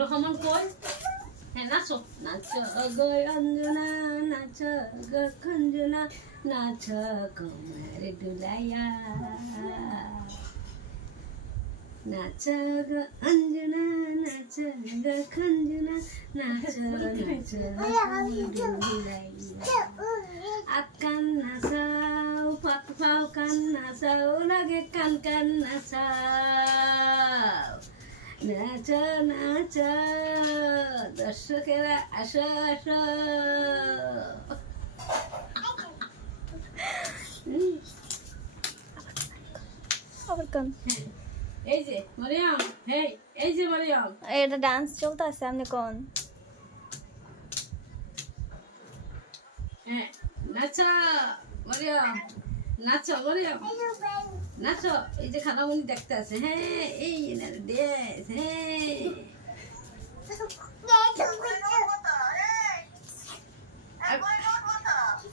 রহমান কই হ্যাঁ নাচো নাচো গো অঞ্জনা নাচো গো খঞ্জনা নাচো কোমর দুলাইয়া নাচো গো অঞ্জনা নাচো গো খঞ্জনা নাচো নাচো দুলাইয়া আকান নাচাও পাক পাও কান নাচাও লাগে কান কান নাচাও নাচো নাচো দর্শকেরা আসো আসো এই যে মারিয়াম হেই এই যে মারিয়াম এটা ডান্স চলতেছে আপনি কোন হ্যাঁ নাচো মারিয়াম নাচো মারিয়াম নাচো এই যে খানামুনি দেখতে আছে হ্যাঁ এই না ড্যান্স হ্যাঁ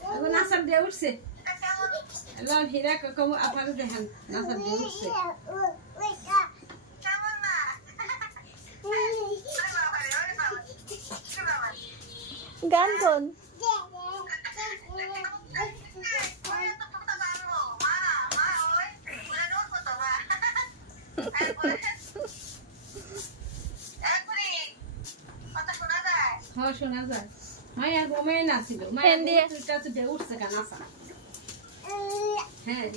এখন নাচার দিয়ে উঠছে আল্লাহ হীরা কাকা আপনারা দেখেন নাচার দিয়ে উঠছে গান কোন হ্যাঁ শোনা যায় মায়া ঘুমে নাছিল মায়া দুইটা তো দিয়ে উঠছে কেন আসা হ্যাঁ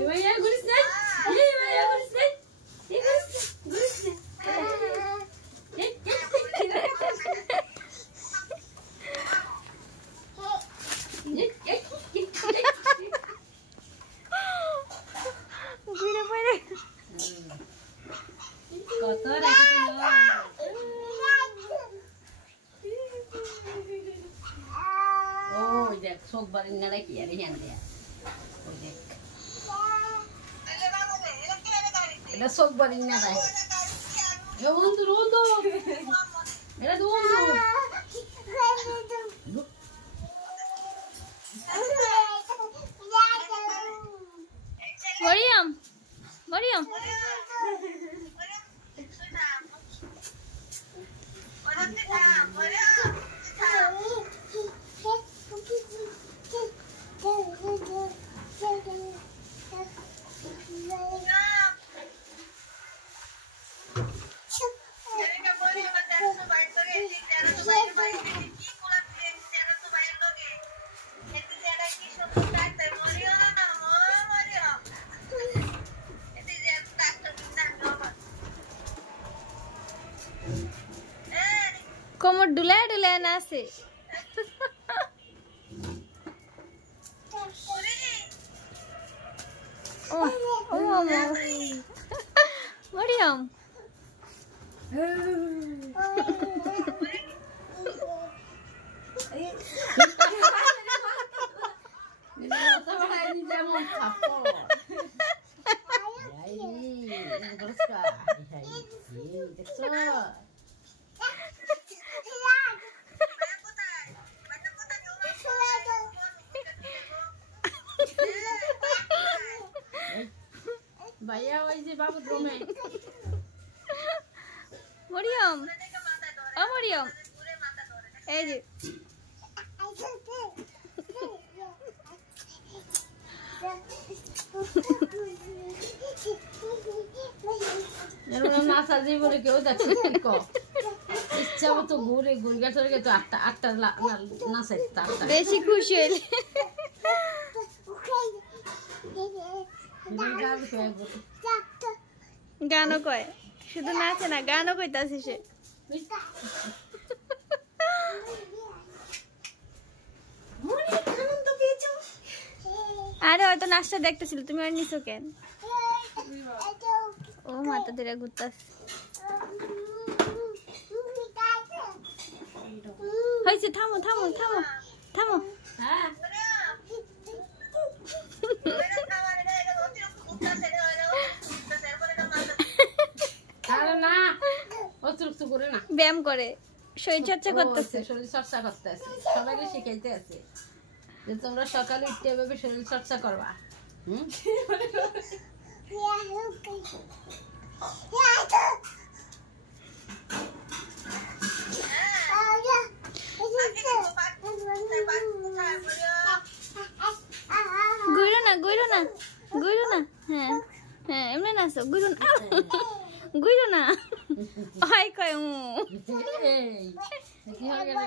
মায়া ঘুরিস না মায়া ঘুরিস না ঘুরিস না কত ওই দেখ চোখ বাড়ির না রাখি আর হ্যান দেয়া ওই দেখ এটা চোখ বাড়ির না রাখ বন্ধু রোদ এটা তো বন্ধু মরিয়ম মরিয়ম কোমর ডুলায় ডুলায় নাচে মরিয়ম ভাইয়া ওই যে বাবু রুমে মরিয়ম ও মরিয়ম এই যে নাচা জীবনে কেউ দেখছে ইচ্ছা মতো ঘুরে ঘুরে গেছে তো আটটা নাচাইতে বেশি খুশি হইলে গানও কয় শুধু নাচে না গানও কইতাছে সে আরে হয়তো নাচটা দেখতেছিল তুমি আর নিছো কেন ও মাথা ধরে ঘুরতাছে হয়েছে থামো থামো থামো থামো হ্যাঁ না অতিরিক্ত করে না ব্যায়াম করে শরীর চর্চা করতেছে শরীর চর্চা করতে আছে সবাইকে শিখাইতে আছে যে তোমরা সকালে উঠে এভাবে শরীর চর্চা করবা। ঘুরো না ঘুরো না ঘুরো না। হ্যাঁ হ্যাঁ এমনি নাচো ঘুরো না ঘুরো না হাই কয় কি হয়ে গেল?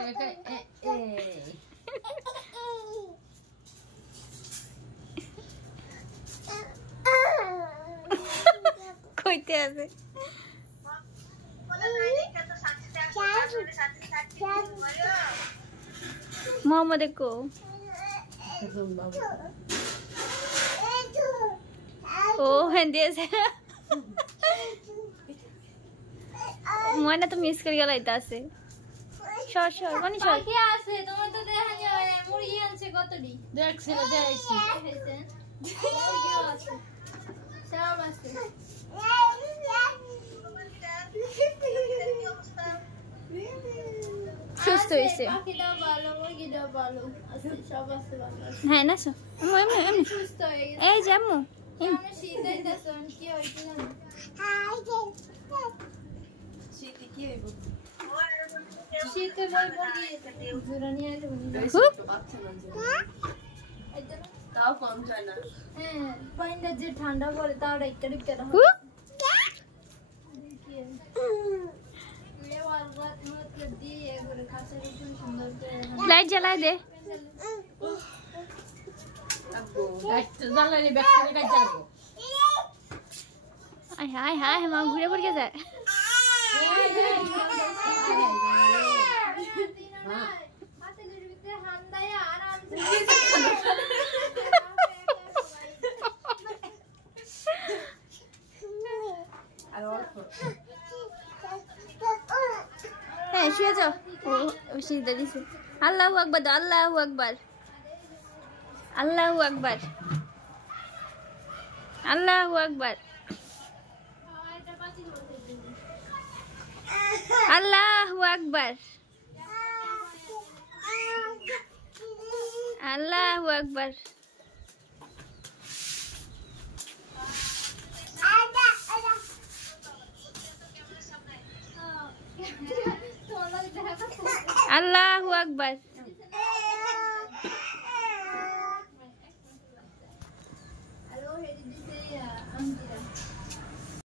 কইতে আছে মোহাম্মদ কো ও হ্যাঁ দিয়েছে ময়না তো মিস করে গেল এটা আছে সর সর কোনি সর কি আছে তোমার তো দেখা যায় মুরগি আনছে কতটি দেখছিল দেখাইছি। মুরগিও আছে সব আছে সুস্থ হয়েছে পাখিটাও ভালো মুরগিটাও ভালো আছে সব আছে ভালো আছে হ্যাঁ নাচো এমনি এমনি সুস্থ হয়ে গেছে এই যে আম্মু আমরা শীত আইতাছে কি হয় কি জানো শীতে বই মুরগি জোড়া নিয়ে আসবো তাও কম যায় না। হ্যাঁ পানিটা যে ঠান্ডা পড়ে তাও একটা ঢুকে রাখো লাইট জ্বালায় দে জ্বালানি ব্যাগটা কাজ যাবো। আয় হায় হায় মা ঘুরে পড়ে যায় হ্যাঁ শুয়ে যাও ও সিজদা দিছে আল্লাহু আকবার আল্লাহু আকবার আল্লাহু আকবার আল্লাহু আকবার আল্লাহু আকবার আল্লাহু আকবার আল্লাহু আকবার